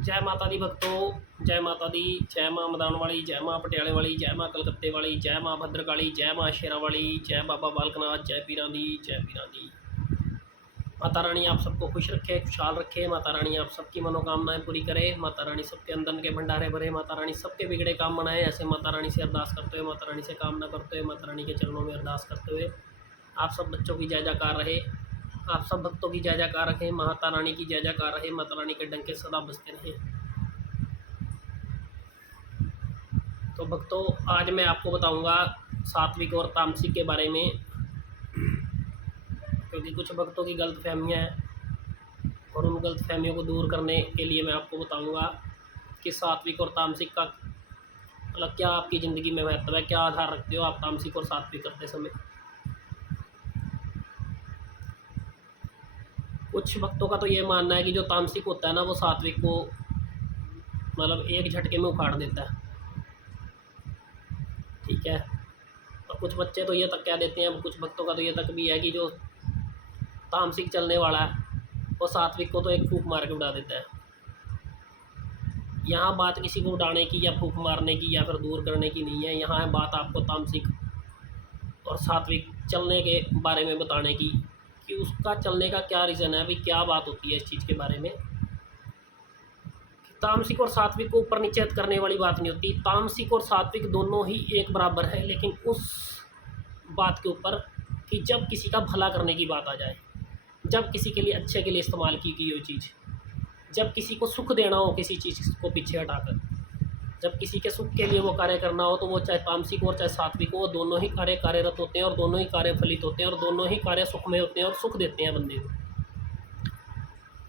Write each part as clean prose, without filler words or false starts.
जय माता दी भक्तों, जय माता दी। जय माँ मदान वाली, जय माँ पटियाले वाली, जय माँ कलकत्ते वाली, जय माँ भद्रकाली, जय माँ शेरा वाली, जय बाबा बालकनाथ, जय पीरां दी, जय पीरां दी। माता रानी आप सबको खुश रखे, खुशहाल रखे। माता रानी आप सबकी मनोकामनाएं पूरी करे। माता रानी सबके अंदर के भंडारे भरे। माता रानी सबके बिगड़े काम बनाए। ऐसे माता रानी से अरदास करते हुए, माता रानी से कामना करते हुए, माता रानी के चरणों में अरदास करते हुए आप सब बच्चों की जय जयकार रहे, आप सब भक्तों की जय जयकार रहे। माता रानी की जय जयकार रहे। माता रानी के डंके सदा बजते रहे। तो भक्तों, आज मैं आपको बताऊंगा सात्विक और तामसिक के बारे में, क्योंकि कुछ भक्तों की गलत फहमियाँ हैं और उन गलत फहमियों को दूर करने के लिए मैं आपको बताऊंगा कि सात्विक और तामसिक का मतलब क्या आपकी ज़िंदगी में महत्व है, क्या आधार रखते हो आप तामसिक और सात्विक करते समय। कुछ भक्तों का तो ये मानना है कि जो तामसिक होता है ना, वो सात्विक को मतलब एक झटके में उखाड़ देता है, ठीक है। और कुछ बच्चे तो ये तक कह देते हैं, कुछ भक्तों का तो ये तक भी है कि जो तामसिक चलने वाला है वो सात्विक को तो एक फूंक मार के उड़ा देता है। यहाँ बात किसी को उड़ाने की या फूंक मारने की या फिर दूर करने की नहीं है। यहाँ है बात आपको तामसिक और सात्विक चलने के बारे में बताने की, कि उसका चलने का क्या रीज़न है, अभी क्या बात होती है इस चीज़ के बारे में। तामसिक और सात्विक को ऊपर नीचे करने वाली बात नहीं होती। तामसिक और सात्विक दोनों ही एक बराबर है, लेकिन उस बात के ऊपर कि जब किसी का भला करने की बात आ जाए, जब किसी के लिए अच्छे के लिए इस्तेमाल की गई हुई चीज़, जब किसी को सुख देना हो किसी चीज़ को पीछे हटाकर, जब किसी के सुख के लिए वो कार्य करना हो, तो वो चाहे तामसिक हो और चाहे सात्विक हो, वो दोनों ही कार्य कार्यरत होते हैं और दोनों ही कार्य फलित होते हैं और दोनों ही कार्य सुख में होते हैं और सुख देते हैं बंदे को।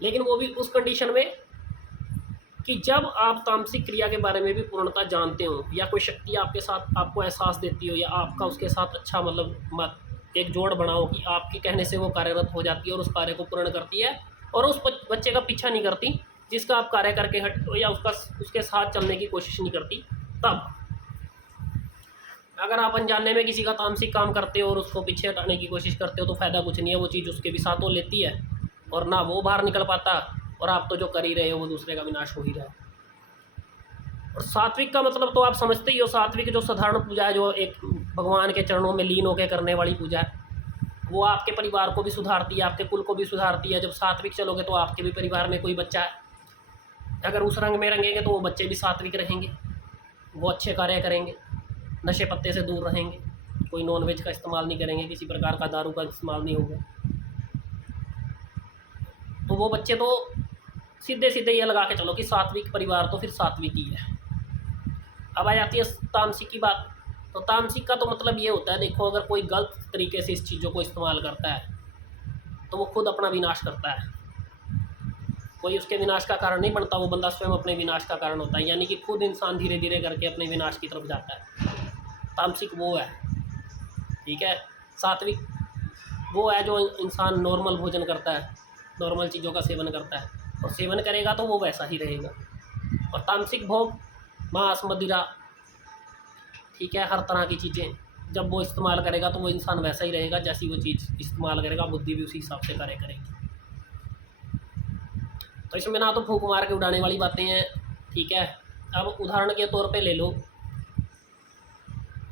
लेकिन वो भी उस कंडीशन में कि जब आप तामसिक क्रिया के बारे में भी पूर्णतः जानते हो, या कोई शक्ति आपके साथ आपको एहसास देती हो, या आपका उसके साथ अच्छा मतलब एक जोड़ बना हो कि आपके कहने से वो कार्यरत हो जाती है और उस कार्य को पूर्ण करती है और उस बच्चे का पीछा नहीं करती जिसका आप कार्य करके हट, या उसके साथ चलने की कोशिश नहीं करती। तब अगर आप अनजाने में किसी का तामसिक काम करते हो और उसको पीछे हटाने की कोशिश करते हो, तो फ़ायदा कुछ नहीं है। वो चीज़ उसके भी साथ वो लेती है और ना वो बाहर निकल पाता, और आप तो जो कर ही रहे हो वो दूसरे का विनाश हो ही रहा है। और सात्विक का मतलब तो आप समझते ही हो। सात्विक जो साधारण पूजा है, जो एक भगवान के चरणों में लीन होकर करने वाली पूजा है, वो आपके परिवार को भी सुधारती है, आपके कुल को भी सुधारती है। जब सात्विक चलोगे तो आपके भी परिवार में कोई बच्चा है, अगर उस रंग में रंगेंगे तो वो बच्चे भी सात्विक रहेंगे, वो अच्छे कार्य करेंगे, नशे पत्ते से दूर रहेंगे, कोई नॉनवेज का इस्तेमाल नहीं करेंगे, किसी प्रकार का दारू का इस्तेमाल नहीं होगा। तो वो बच्चे तो सीधे सीधे ये लगा के चलो कि सात्विक परिवार तो फिर सात्विक ही है। अब आ जाती है तामसिक की बात। तो तामसिक का तो मतलब ये होता है, देखो अगर कोई गलत तरीके से इस चीज़ों को इस्तेमाल करता है तो वो खुद अपना विनाश करता है। कोई उसके विनाश का कारण नहीं बनता, वो बंदा स्वयं अपने विनाश का कारण होता है, यानी कि खुद इंसान धीरे धीरे करके अपने विनाश की तरफ जाता है। तामसिक वो है, ठीक है। सात्विक वो है जो इंसान नॉर्मल भोजन करता है, नॉर्मल चीज़ों का सेवन करता है, और सेवन करेगा तो वो वैसा ही रहेगा। और तामसिक भोग, मांस मदिरा, ठीक है, हर तरह की चीज़ें जब वो इस्तेमाल करेगा तो वो इंसान वैसा ही रहेगा जैसी वो चीज़ इस्तेमाल करेगा, बुद्धि भी उसी हिसाब से कार्य करेगी। तो इसमें ना तो फूंक मार के उड़ाने वाली बातें हैं, ठीक है। अब उदाहरण के तौर पे ले लो,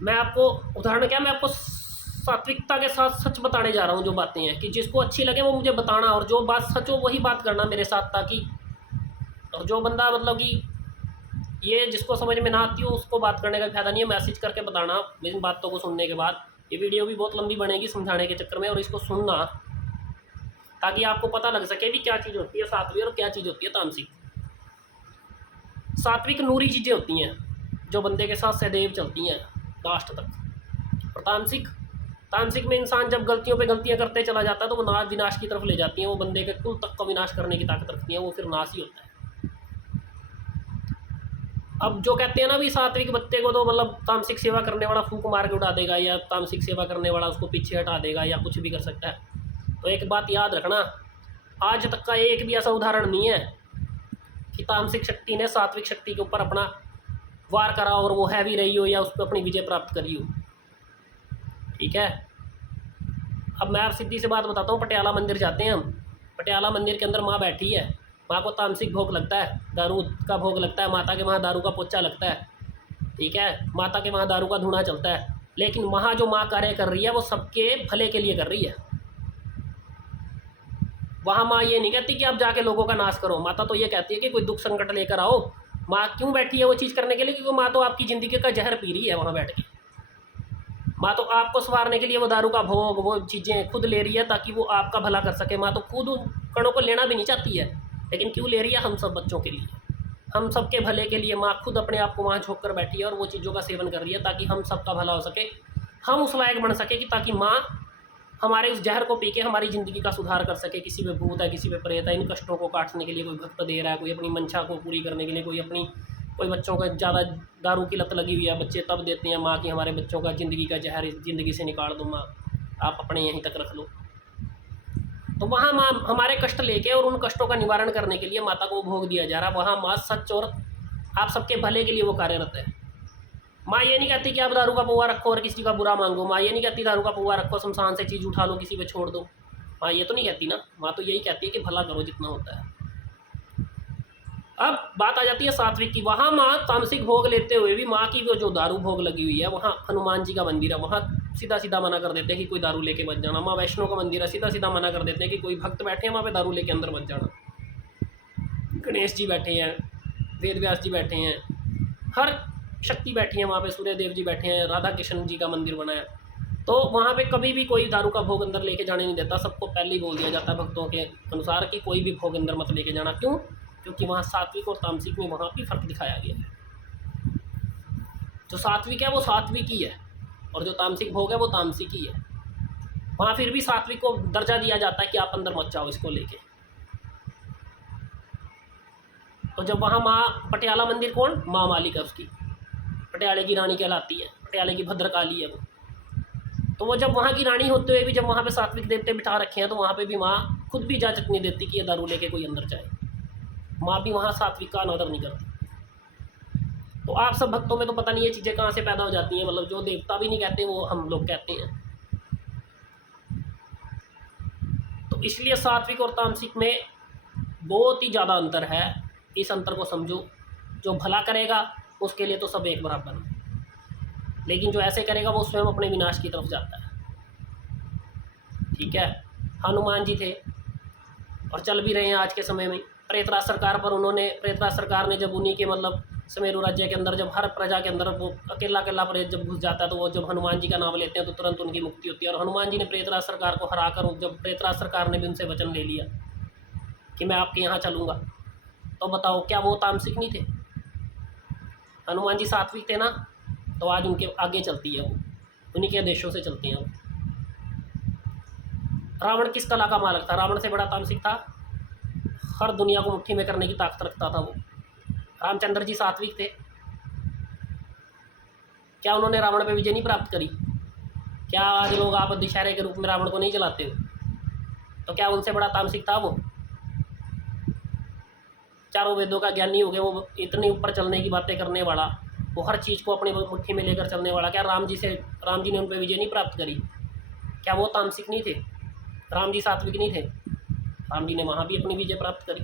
मैं आपको उदाहरण क्या, मैं आपको सात्विकता के साथ सच बताने जा रहा हूँ। जो बातें हैं कि जिसको अच्छी लगे वो मुझे बताना, और जो बात सच हो वही बात करना मेरे साथ, ताकि और जो बंदा मतलब कि ये जिसको समझ में ना आती हो उसको बात करने का फ़ायदा नहीं है। मैसेज करके बताना इन बातों को सुनने के बाद। ये वीडियो भी बहुत लंबी बनेगी समझाने के चक्कर में, और इसको सुनना ताकि आपको पता लग सके कि क्या चीज़ होती है सात्विक और क्या चीज़ होती है तामसिक। सात्विक नूरी चीज़ें होती हैं जो बंदे के साथ सदैव चलती हैं लास्ट तक। और तामसिक में इंसान जब गलतियों पे गलतियां करते चला जाता है तो वो विनाश की तरफ ले जाती हैं, वो बंदे के कुल तक का विनाश करने की ताकत रखती हैं, वो फिर नाश ही होता है। अब जो कहते हैं ना भी सात्विक बत्ते को तो मतलब तामसिक सेवा करने वाला फूंक मार के उड़ा देगा, या तामसिक सेवा करने वाला उसको पीछे हटा देगा, या कुछ भी कर सकता है। तो एक बात याद रखना, आज तक का एक भी ऐसा उदाहरण नहीं है कि तामसिक शक्ति ने सात्विक शक्ति के ऊपर अपना वार करा और वो हैवी रही हो या उस पर अपनी विजय प्राप्त करी हो, ठीक है। अब मैं आप सीधी सी बात बताता हूँ, पटियाला मंदिर जाते हैं हम, पटियाला मंदिर के अंदर माँ बैठी है, माँ को तामसिक भोग लगता है, दारू का भोग लगता है, माता के वहाँ दारू का पोचा लगता है, ठीक है, माता के वहाँ दारू का धुआं चलता है। लेकिन वहाँ जो माँ कार्य कर रही है वो सबके भले के लिए कर रही है। वहाँ माँ ये नहीं कहती कि आप जाके लोगों का नाश करो, माता तो ये कहती है कि कोई दुख संकट लेकर आओ। माँ क्यों बैठी है वो चीज़ करने के लिए? क्योंकि माँ तो आपकी ज़िंदगी का जहर पी रही है वहाँ बैठ के। माँ तो आपको संवारने के लिए वो दारू का भोग, वो चीज़ें खुद ले रही है ताकि वो आपका भला कर सके। माँ तो खुद उन कणों को लेना भी नहीं चाहती है, लेकिन क्यों ले रही है? हम सब बच्चों के लिए, हम सबके भले के लिए माँ खुद अपने आप को वहाँ झोंक कर बैठी है और वो चीज़ों का सेवन कर रही है ताकि हम सबका भला हो सके, हम उस लायक बन सके कि ताकि माँ हमारे उस जहर को पी के हमारी ज़िंदगी का सुधार कर सके। किसी पे भूत है, किसी पे प्रेत है, इन कष्टों को काटने के लिए कोई भक्त दे रहा है, कोई अपनी मंशा को पूरी करने के लिए, कोई बच्चों को ज़्यादा दारू की लत लगी हुई है, बच्चे तब देते हैं माँ की हमारे बच्चों का ज़िंदगी का जहर इस ज़िंदगी से निकाल दो माँ, आप अपने यहीं तक रख लो। तो वहाँ माँ हमारे कष्ट लेके और उन कष्टों का निवारण करने के लिए माता को भोग दिया जा रहा है। वहाँ माँ सच और आप सबके भले के लिए वो कार्यरत है। माँ ये नहीं कहती कि आप दारू का पौवा रखो और किसी का बुरा मांगो। माँ ये नहीं कहती दारू का पौवा रखो, शमशान से चीज़ उठा लो, किसी पे छोड़ दो। माँ ये तो नहीं कहती ना। माँ तो यही कहती है कि भला करो जितना होता है। अब बात आ जाती है सात्विक की। वहाँ माँ तामसिक भोग लेते हुए भी माँ की वो जो दारू भोग लगी हुई है, वहाँ हनुमान जी का मंदिर है, वहाँ सीधा सीधा मना कर देते हैं कि कोई दारू लेके मत जाना। माँ वैष्णो का मंदिर है, सीधा सीधा मना कर देते हैं कि कोई भक्त बैठे हैं वहाँ पे दारू लेके अंदर मत जाना। गणेश जी बैठे हैं, वेद व्यास जी बैठे हैं, हर शक्ति बैठी है वहाँ पे, सूर्य देव जी बैठे हैं, राधा कृष्ण जी का मंदिर बना है। तो वहाँ पे कभी भी कोई दारू का भोग अंदर लेके जाने नहीं देता। सबको पहले ही बोल दिया जाता है भक्तों के अनुसार कि कोई भी भोग अंदर मत लेके जाना। क्यों? क्योंकि वहाँ सात्विक और तामसिक में वहाँ भी फर्क दिखाया गया है। जो सात्विक है वो सात्विक ही है और जो तामसिक भोग है वो तामसिक ही है। वहाँ फिर भी सात्विक को दर्जा दिया जाता है कि आप अंदर मत जाओ इसको लेके। तो जब वहाँ माँ पटियाला मंदिर कौन? माँ मालिक है उसकी, पटियाले की रानी कहलाती है, पटियाले की भद्रकाली है वो। तो वो जब वहाँ की रानी होते हुए भी जब वहाँ पे सात्विक देवते बिठा रखे हैं तो वहाँ पे भी माँ खुद भी इजाज़त नहीं देती कि ये दारू लेके कोई अंदर जाए। माँ भी वहाँ सात्विक का अनादर नहीं करती। तो आप सब भक्तों में तो पता नहीं ये चीज़ें कहाँ से पैदा हो जाती हैं। मतलब जो देवता भी नहीं कहते वो हम लोग कहते हैं। तो इसलिए सात्विक और तामसिक में बहुत ही ज़्यादा अंतर है। इस अंतर को समझो। जो भला करेगा उसके लिए तो सब एक बराबर है, लेकिन जो ऐसे करेगा वो स्वयं अपने विनाश की तरफ जाता है। ठीक है, हनुमान जी थे और चल भी रहे हैं आज के समय में। प्रेतराज सरकार पर उन्होंने, प्रेतराज सरकार ने जब उन्हीं के मतलब सुमेरु राज्य के अंदर जब हर प्रजा के अंदर वो अकेला अकेला प्रेत जब घुस जाता है तो वो जब हनुमान जी का नाम लेते हैं तो तुरंत उनकी मुक्ति होती है। और हनुमान जी ने प्रेतराज सरकार को हराकर, जब प्रेतराज सरकार ने भी उनसे वचन ले लिया कि मैं आपके यहाँ चलूँगा, तो बताओ क्या वो तामसिक नहीं थे? हनुमान जी सात्विक थे ना, तो आज उनके आगे चलती है वो, उन्हीं के आदेशों से चलती हैं वो। रावण किस कला का मालक था? रावण से बड़ा तामसिक था। हर दुनिया को मुट्ठी में करने की ताकत रखता था वो। रामचंद्र जी सात्विक थे। क्या उन्होंने रावण पे विजय नहीं प्राप्त करी? क्या आज लोग आप दशहरे के रूप में रावण को नहीं जलाते हो? तो क्या उनसे बड़ा तामसिक था वो? चारों वेदों का ज्ञानी हो गया वो, इतने ऊपर चलने की बातें करने वाला, वो हर चीज़ को अपनी मुट्ठी में लेकर चलने वाला। क्या राम जी ने उन पर विजय नहीं प्राप्त करी? क्या वो तामसिक नहीं थे? राम जी सात्विक नहीं थे? राम जी ने वहाँ भी अपनी विजय प्राप्त करी।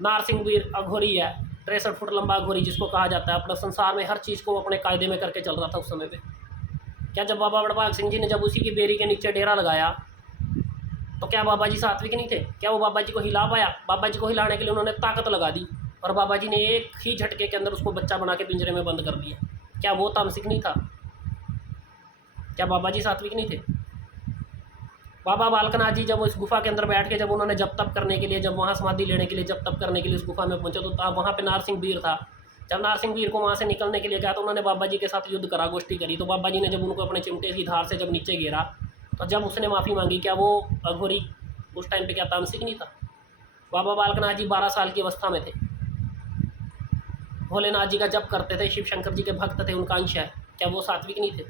नारसिंहवीर अघोरी है, 63 फुट लंबा अघोरी जिसको कहा जाता है, अपना संसार में हर चीज़ को अपने कायदे में करके चल रहा था उस समय पे। क्या जब बाबा बड़भाग सिंह जी ने जब उसी की बेरी के नीचे डेरा लगाया तो क्या बाबा जी सात्विक नहीं थे? क्या वो बाबा जी को हिला पाया? बाबा जी को हिलाने के लिए उन्होंने ताकत लगा दी और बाबा जी ने एक ही झटके के अंदर उसको बच्चा बना के पिंजरे में बंद कर दिया। क्या वो तामसिक नहीं था? क्या बाबा जी सात्विक नहीं थे? बाबा बालकनाथ जी जब उस गुफा के अंदर बैठ के जब उन्होंने जब तप करने के लिए, जब वहाँ समाधि लेने के लिए, जब तप करने के लिए उस गुफा में पहुँचे तो वहाँ पे नारसिंह वीर था। जब नारसिंह वीर को वहाँ से निकलने के लिए गया तो उन्होंने बाबा जी के साथ युद्ध करा, गोष्ठी करी। तो बाबा जी ने जब उनको अपने चिमटे की धार से जब नीचे गिरा तो जब उसने माफ़ी मांगी, क्या वो अघोरी उस टाइम पे क्या तामसिक नहीं था? बाबा बालकनाथ जी 12 साल की अवस्था में थे, भोलेनाथ जी का जप करते थे, शिव शंकर जी के भक्त थे, उनका अंश है। क्या वो सात्विक नहीं थे?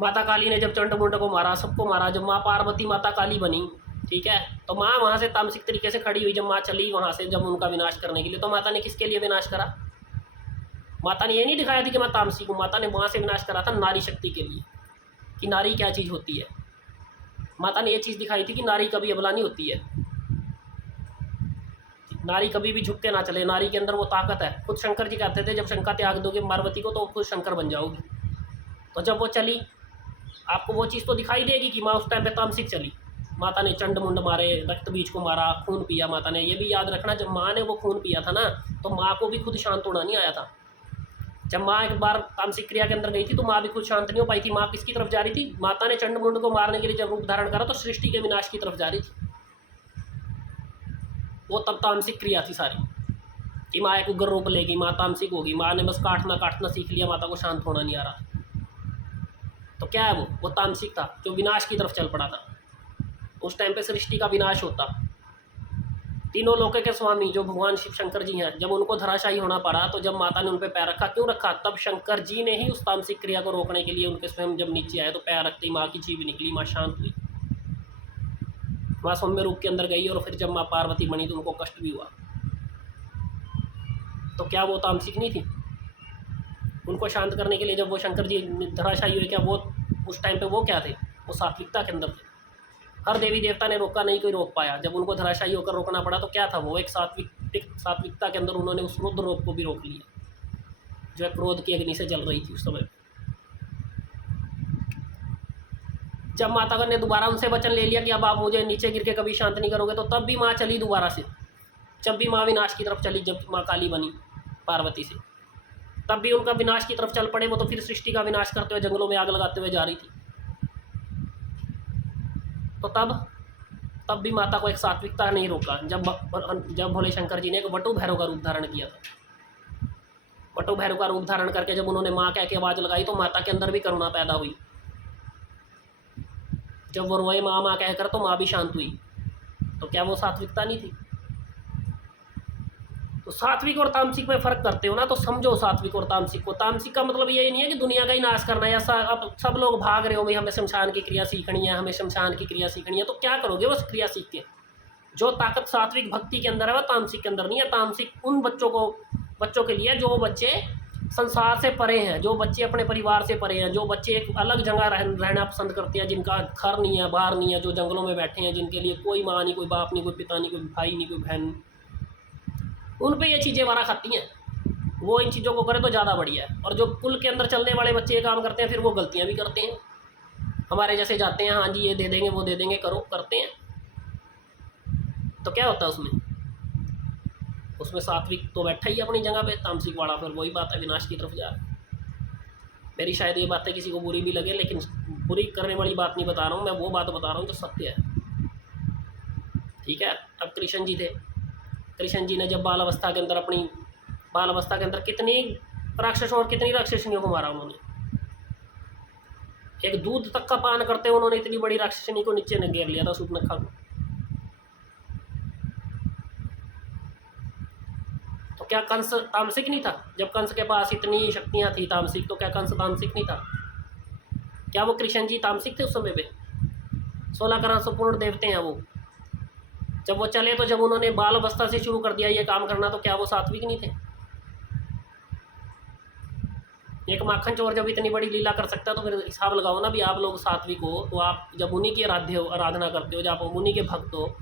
माता काली ने जब चंड मुंड को मारा, सबको मारा, जब माँ पार्वती माता काली बनी, ठीक है, तो माँ वहाँ से तामसिक तरीके से खड़ी हुई। जब माँ चली वहाँ से जब उनका विनाश करने के लिए, तो माता ने किसके लिए विनाश करा? माता ने ये नहीं दिखाया था कि मैं तामसिक हूँ। माता ने वहाँ से विनाश करा था नारी शक्ति के लिए, कि नारी क्या चीज़ होती है। माता ने ये चीज़ दिखाई थी कि नारी कभी अबला नहीं होती है, नारी कभी भी झुक के ना चले, नारी के अंदर वो ताकत है। खुद शंकर जी कहते थे जब शंका त्याग दोगे पार्वती को तो खुद शंकर बन जाओगी। तो जब वो चली, आपको वो चीज़ तो दिखाई देगी कि माँ उस टाइम पे तामसिक चली। माता ने चंड मुंड मारे, रक्त बीज को मारा, खून पिया माता ने। ये भी याद रखना, जब माँ ने वो खून पिया था ना, तो माँ को भी खुद शांत होना नहीं आया था। जब माँ एक बार तामसिक क्रिया के अंदर गई थी तो माँ भी खुद शांत नहीं हो पाई थी। माँ किसकी तरफ जा रही थी? माता ने चंड मुंड को मारने के लिए जब रूप धारण करा तो सृष्टि के विनाश की तरफ जा रही थी। वो तब तामसिक क्रिया थी सारी, कि माँ एक उग्र रूप लेगी, माँ तामसिक होगी। माँ ने बस काटना सीख लिया, माता को शांत होना नहीं आ रहा। तो क्या है वो तामसिक था जो विनाश की तरफ चल पड़ा था। उस टाइम पे सृष्टि का विनाश होता। तीनों लोक के स्वामी जो भगवान शिव शंकर जी हैं, जब उनको धराशायी होना पड़ा तो जब माता ने उन पर पैर रखा, क्यों रखा? तब शंकर जी ने ही उस तामसिक क्रिया को रोकने के लिए उनके स्वयं जब नीचे आए तो पैर रखते ही माँ की जीभ निकली, माँ शांत हुई, माँ सौम्य रूप के अंदर गई। और फिर जब माँ पार्वती बनी तो उनको कष्ट भी हुआ। तो क्या वो तामसिक नहीं थी? उनको शांत करने के लिए जब वो शंकर जी धराशायी हुए, क्या वो उस टाइम पे वो क्या थे? वो सात्विकता के अंदर थे। हर देवी देवता ने रोका, नहीं कोई रोक पाया। जब उनको धराशायी होकर रोकना पड़ा तो क्या था? वो एक सात्विकता के अंदर उन्होंने उस रुद्र रूप को भी रोक लिया, जो क्रोध की अग्नि से जल रही थी उस समय। जब माता ने दोबारा उनसे वचन ले लिया कि अब आप मुझे नीचे गिर के कभी शांत नहीं करोगे, तो तब भी माँ चली दोबारा से। जब भी माँ विनाश की तरफ चली, जब माँ काली बनी पार्वती से, तब भी उनका विनाश की तरफ चल पड़े। वो तो फिर सृष्टि का विनाश करते हुए जंगलों में आग लगाते हुए जा रही थी। तो तब भी माता को एक सात्विकता नहीं रोका। जब भोले शंकर जी ने एक वटु भैरव का रूप धारण किया था, वटु भैरव का रूप धारण करके जब उन्होंने माँ कह के आवाज़ लगाई तो माता के अंदर भी करुणा पैदा हुई। जब वो रोए माँ माँ कहकर तो माँ भी शांत हुई। तो क्या वो सात्विकता नहीं थी? तो सात्विक और तामसिक में फ़र्क करते हो ना, तो समझो सात्विक और तामसिक को। तामसिक का मतलब ये नहीं है कि दुनिया का ही नाश करना है। ऐसा अब सब लोग भाग रहे हो, भाई हमें शमशान की क्रिया सीखनी है, हमें शमशान की क्रिया सीखनी है। तो क्या करोगे उस क्रिया सीख के? जो ताकत सात्विक भक्ति के अंदर है वह तामसिक के अंदर नहीं है। तामसिक उन बच्चों के लिए जो बच्चे संसार से परे हैं, जो बच्चे अपने परिवार से परे हैं, जो बच्चे एक अलग जगह रहना पसंद करते हैं, जिनका घर नहीं है, बाहर नहीं है, जो जंगलों में बैठे हैं, जिनके लिए कोई माँ नहीं, कोई बाप नहीं, कोई पिता नहीं, कोई भाई नहीं, कोई बहन, उन पे ये चीज़ें वारा खाती हैं। वो इन चीज़ों को करे तो ज़्यादा बढ़िया है। और जो कुल के अंदर चलने वाले बच्चे ये काम करते हैं, फिर वो गलतियाँ भी करते हैं। हमारे जैसे जाते हैं, हाँ जी ये दे देंगे, वो दे देंगे, करो, करते हैं। तो क्या होता है उसमें सात्विक तो बैठा ही अपनी जगह पे, तामसिक वाला फिर वही बात है, विनाश की तरफ जा रहा है। मेरी शायद ये बातें किसी को बुरी भी लगे, लेकिन बुरी करने वाली बात नहीं बता रहा हूँ मैं, वो बात बता रहा हूँ जो सत्य है। ठीक है। अब कृष्ण जी थे, कृष्ण जी ने जब बाल अवस्था के अंदर कितनी राक्षसों और कितनी राक्षसनियों को मारा उन्होंने। एक दूध तक का पान करते हुए उन्होंने इतनी बड़ी राक्षसनी को नीचे न घेर लिया था, सूर्पनखा को। तो क्या कंस तामसिक नहीं था? जब कंस के पास इतनी शक्तियां थी तामसिक, तो क्या कंस तामसिक नहीं था? क्या वो कृष्ण जी तामसिक थे उस समय पे? 16 करोड़ संपूर्ण देवते हैं वो। जब वो चले तो जब उन्होंने बाल अवस्था से शुरू कर दिया ये काम करना, तो क्या वो सात्विक नहीं थे? एक माखन चोर जब इतनी बड़ी लीला कर सकता है तो फिर हिसाब लगाओ ना भी। आप लोग सात्विक हो तो आप जब उन्हीं की आराधना करते हो, जब आप उन्हीं के भक्त हो,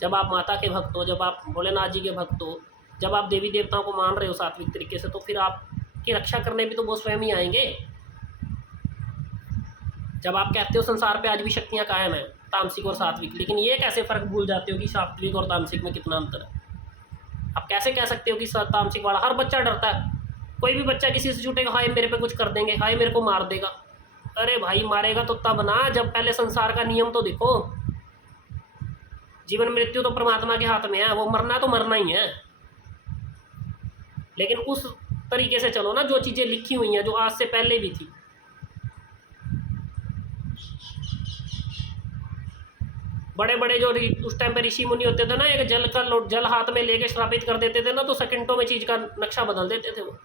जब आप माता के भक्त हो, जब आप भोलेनाथ जी के भक्त हो, जब आप देवी देवताओं को मान रहे हो सात्विक तरीके से, तो फिर आपकी रक्षा करने भी तो वो स्वयं ही आएंगे। जब आप कहते हो संसार पे आज भी शक्तियाँ कायम हैं, तामसिक और सात्विक, लेकिन ये कैसे फ़र्क भूल जाते हो कि सात्विक और तामसिक में कितना अंतर है? आप कैसे कह सकते हो कि तामसिक वाला? हर बच्चा डरता है। कोई भी बच्चा किसी से छूटेगा, हाय मेरे पे कुछ कर देंगे, हाय मेरे को मार देगा। अरे भाई मारेगा तो तब ना जब पहले संसार का नियम तो देखो। जीवन मृत्यु तो परमात्मा के हाथ में है, वो मरना तो मरना ही है। लेकिन उस तरीके से चलो ना जो चीज़ें लिखी हुई हैं, जो आज से पहले भी थी। बड़े बड़े जो उस टाइम पे ऋषि मुनि होते थे ना, एक जल हाथ में लेके श्रापित कर देते थे ना, तो सेकंडों में चीज़ का नक्शा बदल देते थे वो।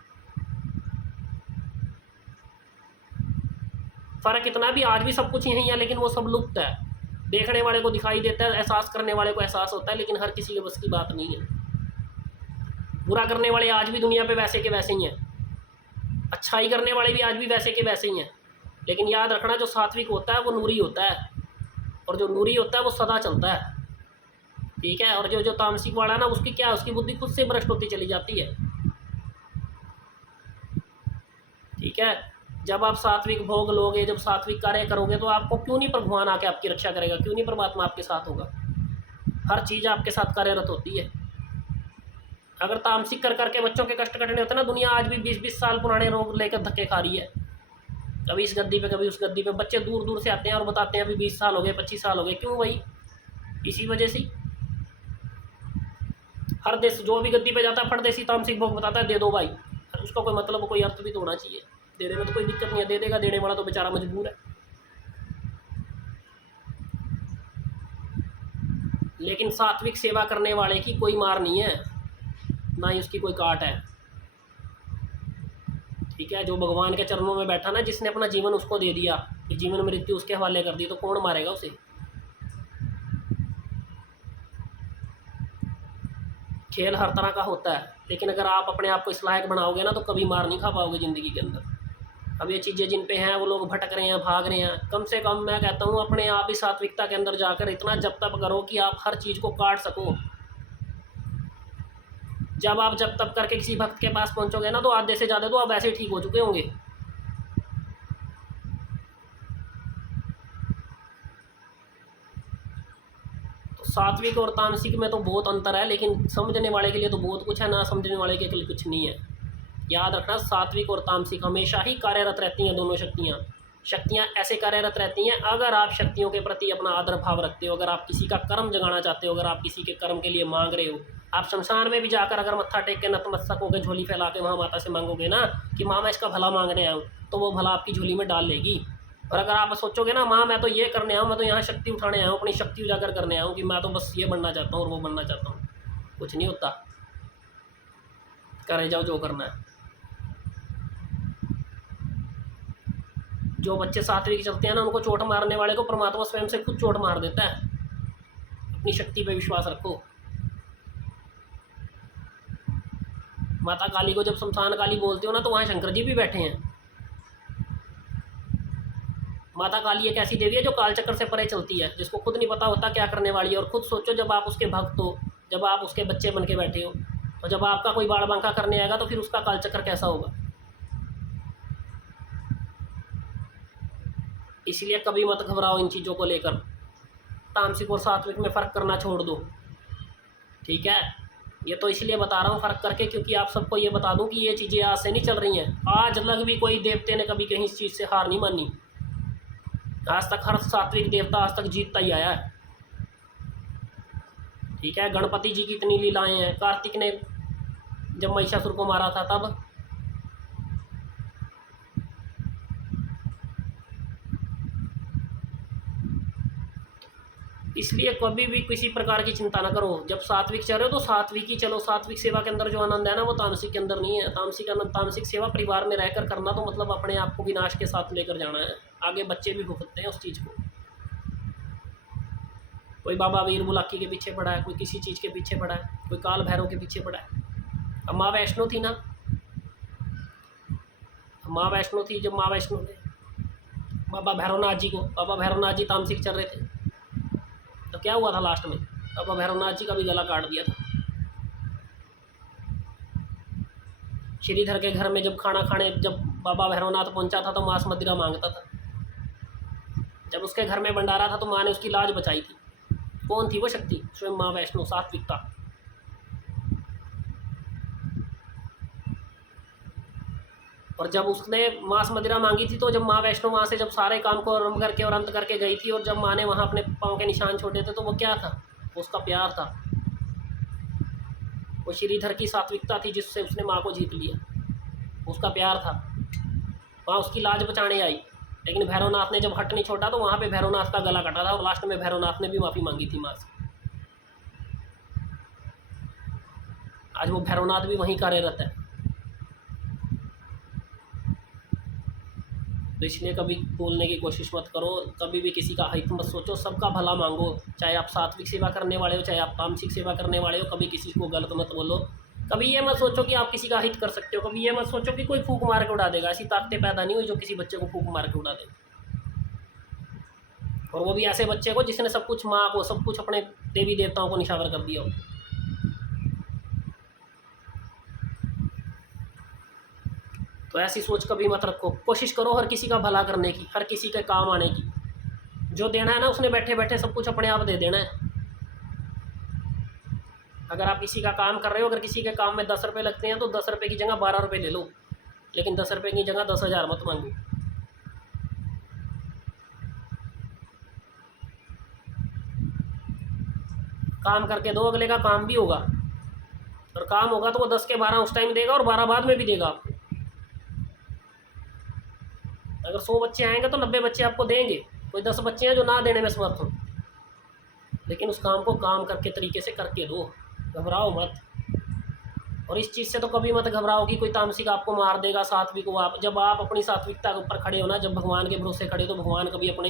फ़र्क इतना भी आज भी सब कुछ यही है, लेकिन वो सब लुप्त है। देखने वाले को दिखाई देता है, एहसास करने वाले को एहसास होता है, लेकिन हर किसी के बस की बात नहीं है। बुरा करने वाले आज भी दुनिया पे वैसे के वैसे ही हैं, अच्छाई करने वाले भी आज भी वैसे के वैसे ही हैं। लेकिन याद रखना जो सात्विक होता है वो नूरी होता है, और जो नूरी होता है वो सदा चलता है। ठीक है, और जो जो तामसिक वाला है ना, उसकी क्या, उसकी बुद्धि खुद से भ्रष्ट होती चली जाती है। ठीक है, जब आप सात्विक भोग लोगे, जब सात्विक कार्य करोगे, तो आपको क्यों नहीं भगवान आके आपकी रक्षा करेगा, क्यों नहीं परमात्मा आपके साथ होगा। हर चीज़ आपके साथ कार्यरत होती है। अगर तामसिक कर करके बच्चों के कष्ट कटने होते ना, दुनिया आज भी 20-20 साल पुराने रोग लेकर धक्के खा रही है, कभी इस गद्दी पे कभी उस गद्दी पे। बच्चे दूर दूर से आते हैं और बताते हैं अभी 20 साल हो गए, 25 साल हो गए। क्यों भाई? इसी वजह से। हर देश जो भी गद्दी पे जाता है फट देसी तामसिक भोग बताता है, दे दो भाई। उसका कोई मतलब, कोई अर्थ भी तो होना चाहिए। देने में तो कोई दिक्कत नहीं है, दे देगा, देने वाला तो बेचारा मजबूर है। लेकिन सात्विक सेवा करने वाले की कोई मार नहीं है, ना ही उसकी कोई काट है। ठीक है, जो भगवान के चरणों में बैठा ना, जिसने अपना जीवन उसको दे दिया, कि जीवन मृत्यु उसके हवाले कर दी, तो कौन मारेगा उसे। खेल हर तरह का होता है, लेकिन अगर आप अपने आप को इस लायक बनाओगे ना, तो कभी मार नहीं खा पाओगे ज़िंदगी के अंदर। अब ये चीज़ें जिन पे हैं वो लोग भटक रहे हैं, भाग रहे हैं। कम से कम मैं कहता हूँ अपने आप ही सात्विकता के अंदर जाकर इतना जप तप करो कि आप हर चीज़ को काट सको। जब आप जप तप करके किसी भक्त के पास पहुँचोगे ना, तो आधे से ज़्यादा तो आप ऐसे ही ठीक हो चुके होंगे। तो सात्विक और तामसिक में तो बहुत अंतर है, लेकिन समझने वाले के लिए तो बहुत कुछ है, ना समझने वाले के लिए कुछ नहीं है। याद रखना, सात्विक और तामसिक हमेशा ही कार्यरत रहती हैं। दोनों शक्तियाँ ऐसे कार्यरत रहती हैं, अगर आप शक्तियों के प्रति अपना आदर भाव रखते हो, अगर आप किसी का कर्म जगाना चाहते हो, अगर आप किसी के कर्म के लिए मांग रहे हो। आप शमशान में भी जाकर अगर मत्था टेक के नतमस्तक होकर झोली फैला के वहाँ माता से मांगोगे ना कि माँ मैं इसका भला मांगने आया हूँ, तो वो भला आपकी झोली में डाल लेगी। और अगर आप सोचोगे ना माँ मैं तो ये करने आया हूँ, मैं तो यहाँ शक्ति उठाने आया हूँ, अपनी शक्ति उजागर करने आया हूँ, कि मैं तो बस ये बनना चाहता हूँ और वो बनना चाहता हूँ, कुछ नहीं होता। करे जाओ जो करना है। जो बच्चे सात्विक चलते हैं ना, उनको चोट मारने वाले को परमात्मा स्वयं से खुद चोट मार देता है। अपनी शक्ति पे विश्वास रखो। माता काली को जब शमशान काली बोलते हो ना, तो वहाँ शंकर जी भी बैठे हैं। माता काली एक ऐसी देवी है जो काल चक्र से परे चलती है, जिसको खुद नहीं पता होता क्या करने वाली है। और खुद सोचो, जब आप उसके भक्त हो, जब आप उसके बच्चे बन के बैठे हो, तो जब आपका कोई बाड़ बांका करने आएगा तो फिर उसका काल चक्र कैसा होगा। इसलिए कभी मत घबराओ इन चीज़ों को लेकर। तामसिक और सात्विक में फ़र्क करना छोड़ दो। ठीक है, ये तो इसलिए बता रहा हूँ फ़र्क करके, क्योंकि आप सबको ये बता दूँ कि ये चीज़ें आज से नहीं चल रही हैं। आज लग भी कोई देवते ने कभी कहीं इस चीज़ से हार नहीं मानी। आज तक हर सात्विक देवता आज तक जीतता ही आया है। ठीक है, गणपति जी की इतनी लीलाएं हैं। कार्तिक ने जब महिषासुर को मारा था तब, इसलिए कभी भी किसी प्रकार की चिंता ना करो। जब सात्विक चल रहे हो तो सात्विक ही चलो। सात्विक सेवा के अंदर जो आनंद है ना, वो तामसिक के अंदर नहीं है। तामसिक सेवा परिवार में रहकर करना, तो मतलब अपने आप को विनाश के साथ लेकर जाना है। आगे बच्चे भी भुगतते हैं उस चीज़ को। कोई बाबा वीर बुलाकी के पीछे पड़ा है, कोई किसी चीज़ के पीछे पड़ा है, कोई काल भैरव के पीछे पड़ा है। अब माँ वैष्णो थी ना, माँ वैष्णो थी, जब माँ वैष्णो थे बाबा भैरवनाथ जी को, बाबा भैरवनाथ जी तामसिक चल रहे थे, तो क्या हुआ था लास्ट में, बाबा भैरवनाथ जी का भी गला काट दिया था। श्रीधर के घर में जब खाना खाने जब बाबा भैरवनाथ पहुंचा था, तो मांस मदिरा मांगता था। जब उसके घर में भंडारा था, तो माँ ने उसकी लाज बचाई थी। कौन थी वो शक्ति? स्वयं माँ वैष्णो, सात्विकता। और जब उसने मांस मदिरा मांगी थी, तो जब माँ वैष्णो वहाँ से जब सारे काम को आरम्भ करके और अंत करके गई थी, और जब माँ ने वहाँ अपने पाँव के निशान छोड़े थे, तो वो क्या था? उसका प्यार था। वो श्रीधर की सात्विकता थी जिससे उसने माँ को जीत लिया, उसका प्यार था। वहाँ उसकी लाज बचाने आई, लेकिन भैरवनाथ ने जब हट नहीं छोड़ा, तो वहाँ पे भैरवनाथ का गला कटा था, और लास्ट में भैरवनाथ ने भी माफ़ी मांगी थी माँ से। आज वो भैरवनाथ भी वहीं कार्यरत है। तो इसलिए कभी बोलने की कोशिश मत करो, कभी भी किसी का हित मत सोचो, सबका भला मांगो। चाहे आप सात्विक सेवा करने वाले हो, चाहे आप तामसिक सेवा करने वाले हो, कभी किसी को गलत मत बोलो। कभी ये मत सोचो कि आप किसी का हित कर सकते हो, कभी ये मत सोचो कि कोई फूंक मार के उड़ा देगा। ऐसी ताकतें पैदा नहीं हुई जो किसी बच्चे को फूंक मार के उड़ा दे। और वो भी ऐसे बच्चे को जिसने सब कुछ, माँ को सब कुछ अपने देवी देवताओं को निछावर कर दिया हो। तो ऐसी सोच कभी मत रखो, कोशिश करो हर किसी का भला करने की, हर किसी के काम आने की। जो देना है ना उसने बैठे बैठे सब कुछ अपने आप दे देना है। अगर आप किसी का काम कर रहे हो, अगर किसी के काम में 10 रुपये लगते हैं तो 10 रुपये की जगह 12 रुपये ले लो, लेकिन 10 रुपये की जगह 10,000 मत मांगो। काम करके दो, अगले का काम भी होगा, और काम होगा तो वो 10 के 12 उस टाइम देगा और 12 बाद में भी देगा आपको। अगर 100 बच्चे आएंगे तो 90 बच्चे आपको देंगे, कोई 10 बच्चे हैं जो ना देने में समर्थ हो। लेकिन उस काम को काम करके तरीके से करके दो, घबराओ मत। और इस चीज़ से तो कभी मत घबराओ कि कोई तामसिक आपको मार देगा, सात्विक को आप, जब आप अपनी सात्विकता के ऊपर खड़े हो ना, जब भगवान के भरोसे खड़े हो, तो भगवान कभी अपने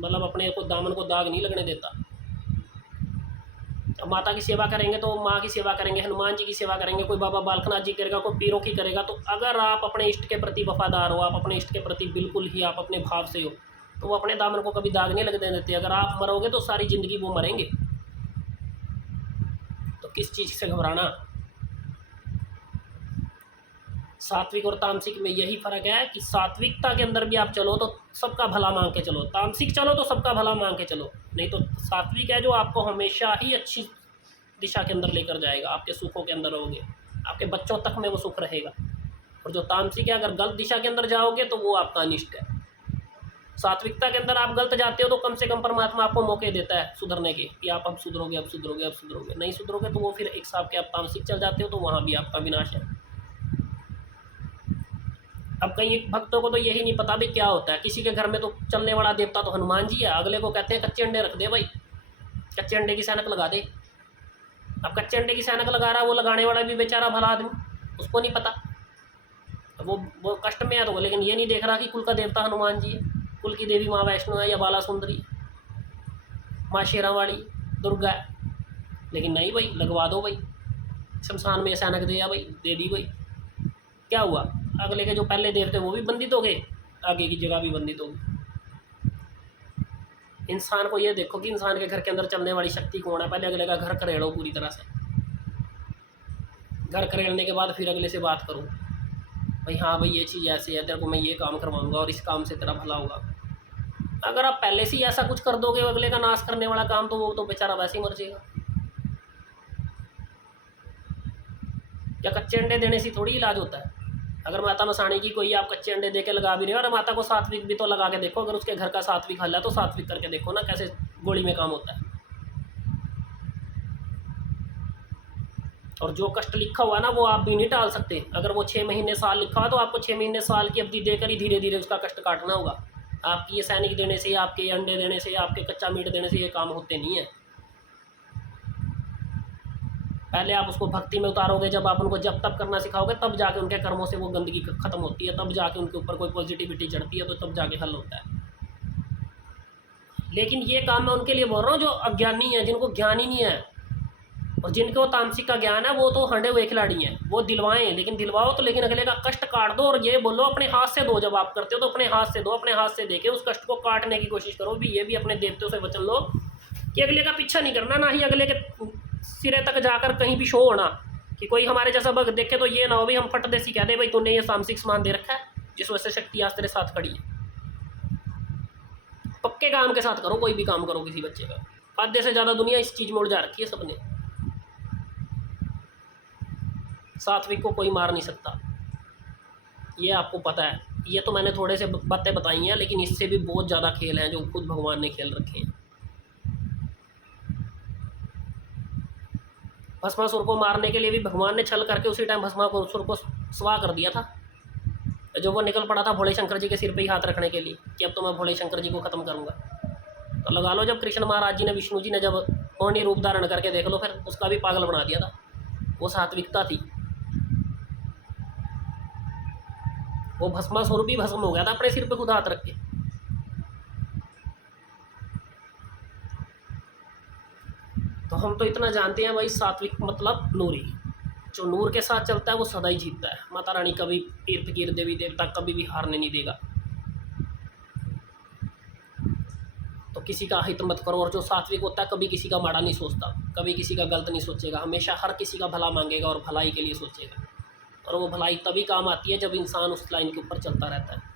अपने को दामन को दाग नहीं लगने देता। अब माता की सेवा करेंगे तो माँ की सेवा करेंगे, हनुमान जी की सेवा करेंगे, कोई बाबा बालकनाथ जी करेगा, कोई पीरों की करेगा। तो अगर आप अपने इष्ट के प्रति वफादार हो, आप अपने इष्ट के प्रति बिल्कुल ही आप अपने भाव से हो, तो वो अपने दामन को कभी दाग नहीं लगने देते। अगर आप मरोगे तो सारी ज़िंदगी वो मरेंगे, तो किस चीज़ से घबराना। सात्विक और तामसिक में यही फ़र्क है कि सात्विकता के अंदर भी आप चलो तो सबका भला मांग के चलो, तामसिक चलो तो सबका भला मांग के चलो। नहीं तो सात्विक है जो आपको हमेशा ही अच्छी दिशा के अंदर लेकर जाएगा, आपके सुखों के अंदर रहोगे, आपके बच्चों तक में वो सुख रहेगा। और जो तामसिक है, अगर गलत दिशा के अंदर जाओगे तो वो आपका अनिष्ट है। सात्विकता के अंदर आप गलत जाते हो तो कम से कम परमात्मा आपको मौके देता है सुधरने के, कि आप अब सुधरोगे, अब सुधरोगे, अब सुधरोगे। नहीं सुधरोगे तो वो फिर एक हिसाब के आप तामसिक चल जाते हो, तो वहाँ भी आपका विनाश है। अब कई भक्तों को तो यही नहीं पता भी क्या होता है। किसी के घर में तो चलने वाला देवता तो हनुमान जी है, अगले को कहते हैं कच्चे अंडे रख दे भाई, कच्चे अंडे की सैनक लगा दे। अब कच्चे अंडे की सैनक लगा रहा है, वो लगाने वाला भी बेचारा भला आदमी, उसको नहीं पता, वो कष्ट में है तो, लेकिन ये नहीं देख रहा कि कुल का देवता हनुमान जी है, कुल की देवी माँ वैष्णो है या बाला सुंदरी, माँ शेरावाली, दुर्गा है। लेकिन नहीं भाई, लगवा दो भाई, शमशान में सैनक दे भाई, दे दी भाई, क्या हुआ? अगले के जो पहले देव थे वो भी बंदित हो गए, आगे की जगह भी बंदित हो गई। इंसान को ये देखो कि इंसान के घर के अंदर चलने वाली शक्ति कौन है। पहले अगले का घर करेड़ो पूरी तरह से, घर करेड़ने के बाद फिर अगले से बात करो, भाई हाँ भाई ये चीज़ ऐसे है, तेरे को मैं ये काम करवाऊंगा और इस काम से तेरा भला होगा। अगर आप पहले से ही ऐसा कुछ कर दोगे अगले का नाश करने वाला काम, तो वो तो बेचारा वैसे ही मर जाएगा। या कच्चे अंडे देने से थोड़ी इलाज होता है। अगर माता मसाणी की कोई आप कच्चे अंडे दे के लगा भी रहे हो, और माता को सात्विक भी तो लगा के देखो, अगर उसके घर का सात्विक हल है तो सात्विक करके देखो ना कैसे गोली में काम होता है। और जो कष्ट लिखा हुआ ना वो आप भी नहीं टाल सकते। अगर वो 6 महीने साल लिखा हुआ तो आपको 6 महीने साल की अवधि देकर ही धीरे धीरे उसका कष्ट काटना होगा। आपकी ये सैनिक देने से, आपके ये अंडे देने से, आपके कच्चा मीट देने से ये काम होते नहीं है। पहले आप उसको भक्ति में उतारोगे, जब आप उनको जब तब करना सिखाओगे, तब जाके उनके कर्मों से वो गंदगी खत्म होती है, तब जाके उनके ऊपर कोई पॉजिटिविटी चढ़ती है, तो तब जाके हल होता है। लेकिन ये काम मैं उनके लिए बोल रहा हूँ जो अज्ञानी है, जिनको ज्ञान ही नहीं है, और जिनको तामसिक का ज्ञान है वो तो हंडे हुए खिलाड़ी हैं। वो दिलवाएं, लेकिन दिलवाओ तो लेकिन अगले का कष्ट काट दो, और ये बोलो अपने हाथ से दो। जब आप करते हो तो अपने हाथ से दो, अपने हाथ से देके उस कष्ट को काटने की कोशिश करो। भी ये भी अपने देवताओं से वचन लो कि अगले का पीछा नहीं करना, ना ही अगले के सिरे तक जाकर कहीं भी शो होना कि कोई हमारे जैसा भक्त देखे तो ये ना हो भाई हम फट देसी कह दे भाई तूने ये तामसिक सामान दे रखा है जिस वजह से शक्ति आज तेरे साथ खड़ी है। पक्के काम के साथ करो, कोई भी काम करो किसी बच्चे का। आधे से ज़्यादा दुनिया इस चीज़ में उलझा रखी है सबने। सात्विक को कोई मार नहीं सकता, ये आपको पता है। ये तो मैंने थोड़े से बातें बताई हैं, लेकिन इससे भी बहुत ज़्यादा खेल हैं जो खुद भगवान ने खेल रखे हैं। भस्मासुर को मारने के लिए भी भगवान ने छल करके उसी टाइम भस्मासुर को स्वाह कर दिया था। जो वो निकल पड़ा था भोले शंकर जी के सिर पे ही हाथ रखने के लिए कि अब तो मैं भोले शंकर जी को ख़त्म करूँगा। तो लगा लो जब कृष्ण महाराज जी ने, विष्णु जी ने जब मोहनी रूप धारण करके देख लो, फिर उसका भी पागल बना दिया था। वो सात्विकता थी। वो भस्मासुर भी भस्म हो गया था अपने सिर पे खुद हाथ रख के। तो हम तो इतना जानते हैं भाई, सात्विक मतलब नूरी, जो नूर के साथ चलता है वो सदा ही जीतता है। माता रानी कभी, तीर्थ कीर देवी देवता कभी भी हारने नहीं देगा। किसी का हित मत करो। और जो सात्विक होता है कभी किसी का माड़ा नहीं सोचता, कभी किसी का गलत नहीं सोचेगा, हमेशा हर किसी का भला मांगेगा और भलाई के लिए सोचेगा। और वो भलाई तभी काम आती है जब इंसान उस लाइन के ऊपर चलता रहता है।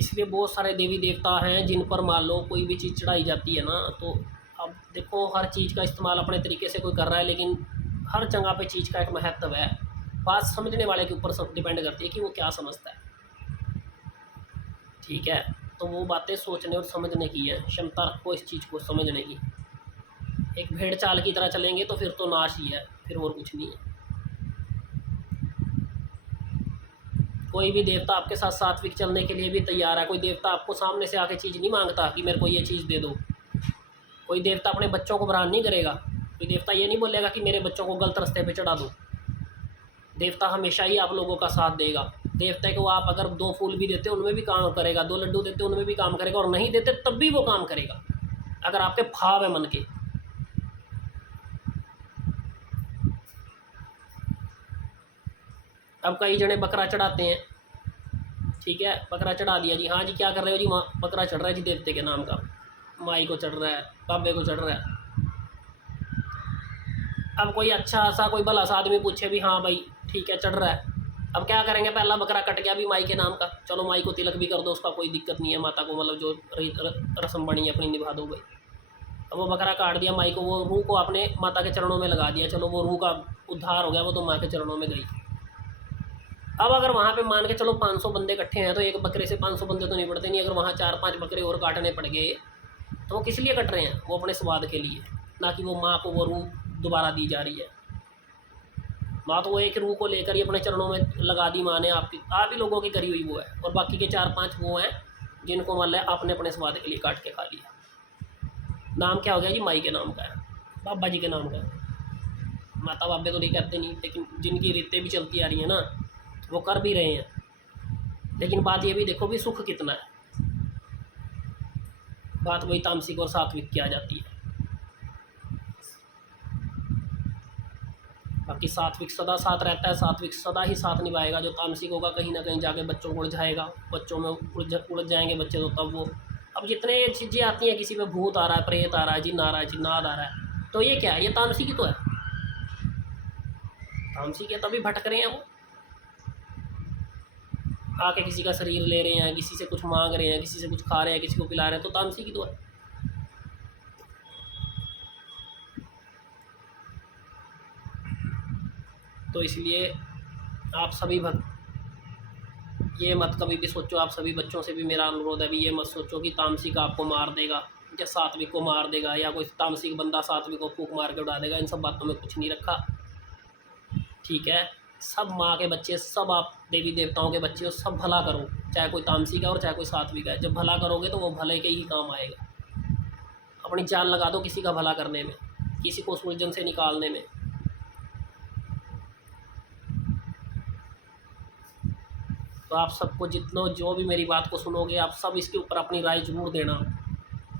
इसलिए बहुत सारे देवी देवता हैं जिन पर मान लो कोई भी चीज़ चढ़ाई जाती है ना, तो अब देखो हर चीज़ का इस्तेमाल अपने तरीके से कोई कर रहा है, लेकिन हर जगह पे चीज़ का एक महत्व है। बात समझने वाले के ऊपर डिपेंड करती है कि वो क्या समझता है। ठीक है, तो वो बातें सोचने और समझने की है, क्षमता रखो इस चीज़ को समझने की। एक भेड़ चाल की तरह चलेंगे तो फिर तो नाश ही है, फिर और कुछ नहीं है। कोई भी देवता आपके साथ सात्विक चलने के लिए भी तैयार है। कोई देवता आपको सामने से आके चीज़ नहीं मांगता कि मेरे को ये चीज़ दे दो। कोई देवता अपने बच्चों को बरान नहीं करेगा। कोई देवता ये नहीं बोलेगा कि मेरे बच्चों को गलत रास्ते पे चढ़ा दो। देवता हमेशा ही आप लोगों का साथ देगा। देवता को आप अगर 2 फूल भी देते उनमें भी काम करेगा, 2 लड्डू देते उनमें भी काम करेगा, और नहीं देते तब भी वो काम करेगा, अगर आपके भाव है मन के। अब कई जने बकरा चढ़ाते हैं, ठीक है, बकरा चढ़ा दिया जी, हाँ जी क्या कर रहे हो जी, बकरा चढ़ रहा है जी देवते के नाम का, माई को चढ़ रहा है, बाबे को चढ़ रहा है। अब कोई अच्छा सा कोई भला सा आदमी पूछे भी, हाँ भाई ठीक है चढ़ रहा है, अब क्या करेंगे, पहला बकरा कट गया भी माई के नाम का, चलो माई को तिलक भी कर दो, उसका कोई दिक्कत नहीं है, माता को मतलब जो रस्म बनी है अपनी निभा दो भाई। अब वो बकरा काट दिया, माई को वो रूह को आपने माता के चरणों में लगा दिया, चलो वो रूह का उद्धार हो गया, वो तो माँ के चरणों में गई। अब अगर वहाँ पे मान के चलो 500 बंदे इकट्ठे हैं, तो एक बकरे से 500 बंदे तो निपटते नहीं। अगर वहाँ 4-5 बकरे और काटने पड़ गए तो वो किस लिए कट रहे हैं, वो अपने स्वाद के लिए, ना कि वो माँ को वो रूह दोबारा दी जा रही है। माँ तो वो एक रूह को लेकर ही अपने चरणों में लगा दी माँ ने, आप ही लोगों की करी हुई वो है, और बाकी के 4-5 वो हैं जिनको मान लिया आपने अपने स्वाद के लिए काट के खा लिया। नाम क्या हो गया जी, माई के नाम का है, बाबा जी के नाम का है। माता बाबे तो नहीं कहते नहीं, लेकिन जिनकी रीतें भी चलती आ रही हैं ना, वो कर भी रहे हैं। लेकिन बात ये भी देखो भी सुख कितना है, बात वही तामसिक और सात्विक की आ जाती है। बाकी सात्विक सदा साथ रहता है, सात्विक सदा ही साथ निभाएगा। जो तामसिक होगा कहीं ना कहीं जाके बच्चों को उलझाएगा, बच्चों में उलझ जाएंगे बच्चे, तो तब वो अब जितने चीज़ें आती हैं, किसी पे भूत आ रहा है, प्रेत आ रहा है, जिन्न आ रहा है, जिन्नात आ रहा है, तो ये क्या है, ये तामसिक ही तो है। तामसिक है तभी भटक रहे हैं वो, आके किसी का शरीर ले रहे हैं, किसी से कुछ मांग रहे हैं, किसी से कुछ खा रहे हैं, किसी को पिला रहे हैं, तो तामसिक ही तो है। तो इसलिए आप सभी भक्त ये मत कभी भी सोचो, आप सभी बच्चों से भी मेरा अनुरोध है भी ये मत सोचो कि तामसिक आपको मार देगा या सात्विक को मार देगा, या कोई तामसिक बंदा सात्विक को फूंक मार के उड़ा देगा। इन सब बातों में कुछ नहीं रखा, ठीक है। सब माँ के बच्चे, सब आप देवी देवताओं के बच्चे हो, सब भला करो, चाहे कोई तामसिक है और चाहे कोई सात्विक है। जब भला करोगे तो वो भले के ही काम आएगा। अपनी जान लगा दो किसी का भला करने में, किसी को उलझन से निकालने में। तो आप सबको जितना जो भी मेरी बात को सुनोगे, आप सब इसके ऊपर अपनी राय जरूर देना।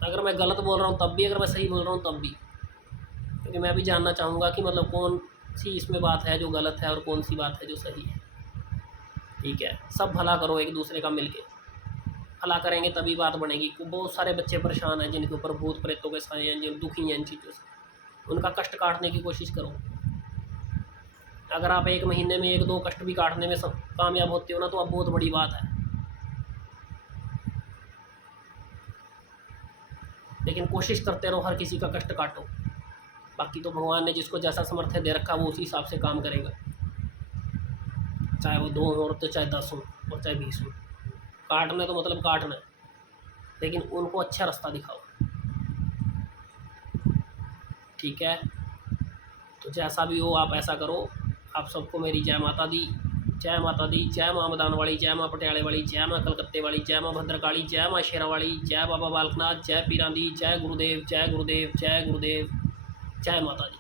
अगर मैं गलत बोल रहा हूँ तब भी, अगर मैं सही बोल रहा हूँ तब भी, क्योंकि मैं भी जानना चाहूँगा कि मतलब कौन सी इसमें बात है जो गलत है और कौन सी बात है जो सही है। ठीक है, सब भला करो एक दूसरे का मिलके, भला करेंगे तभी बात बनेगी। बहुत सारे बच्चे परेशान हैं जिनके ऊपर भूत प्रेतों के साए हैं, जिन दुखी हैं इन चीज़ों से, उनका कष्ट काटने की कोशिश करो। अगर आप 1 महीने में 1-2 कष्ट भी काटने में कामयाब होते हो ना, तो अब बहुत बड़ी बात है। लेकिन कोशिश करते रहो, हर किसी का कष्ट काटो। बाकी तो भगवान ने जिसको जैसा सामर्थ्य दे रखा वो उसी हिसाब से काम करेगा, चाहे वो 2 हो तो चाहे 10 हो और चाहे 20 हो। काटना तो मतलब काटना है, लेकिन उनको अच्छा रास्ता दिखाओ, ठीक है। तो जैसा भी हो आप ऐसा करो। आप सबको मेरी जय माता दी, जय माता दी। जय माँ मदान वाली, जय माँ पटियाले वाली, जय माँ कलकत्ते वाली, जय माँ भद्रकाली, जय माँ शेरा वाली, जय बाबा बालकनाथ, जय पीरां दी, जय गुरुदेव, जय गुरुदेव, जय गुरुदेव, जय माता दी।